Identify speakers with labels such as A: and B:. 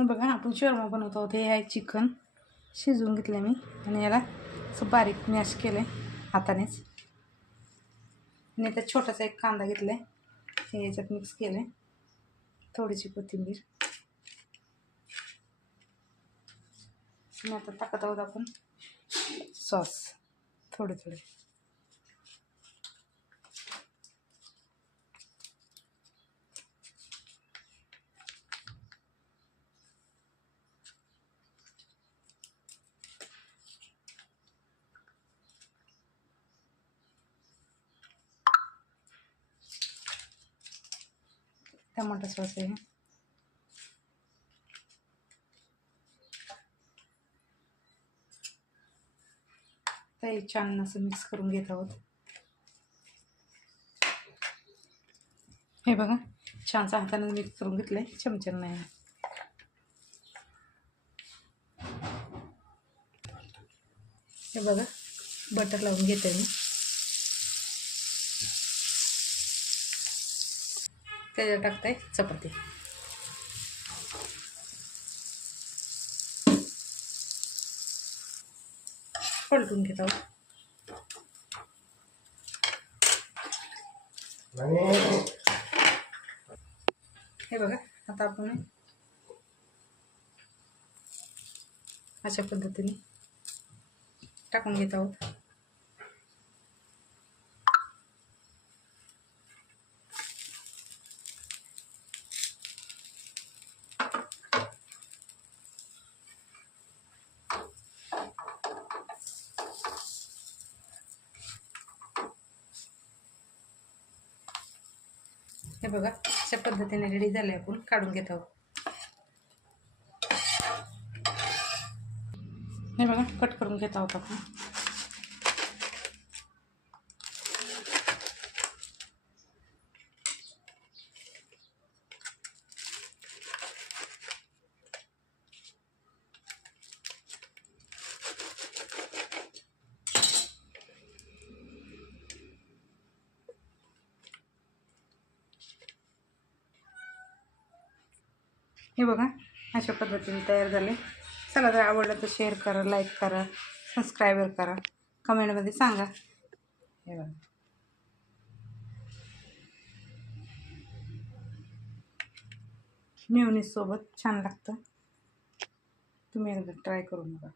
A: मग बघा आपण शर्मा बनवत आहोत. हे आहे चिकन. शिजवून घेतलं मी. आणि याला असं बारीक मॅश केलं आहे हातानेच. आणि त्यात छोटासा एक कांदा घेतला आहे हे याच्यात मिक्स केलं आहे थोडीशी कोथिंबीर. आणि आता टाकत आहोत आपण सॉस थोडे थोडे. टमाटर सॉस आहे. ते छान असं मिक्स करून घेत आहोत. हे बघा छानसा हाताने मिक्स करून घेतलंय चमचन नाही हे बघा बटर लावून घेते मी. त्याच्यात टाकताय चपाती. पलटून घेत. आहोत हे बघा आता आपण अशा पद्धतीने टाकून घेत आहोत. हे बघा अशा पद्धतीने रेडी झाले आपण काढून घेत आहोत. हे बघा कट करून घेत आहोत आपण. हे बघा अशा पद्धतीने तयार झाले. चला जर आवडलं तर शेअर करा लाईक करा सबस्क्राईबर करा. कमेंटमध्ये सांगा. हे बघा. मेवनीसोबत छान लागतं. तुम्ही एकदा ट्राय करून बघा.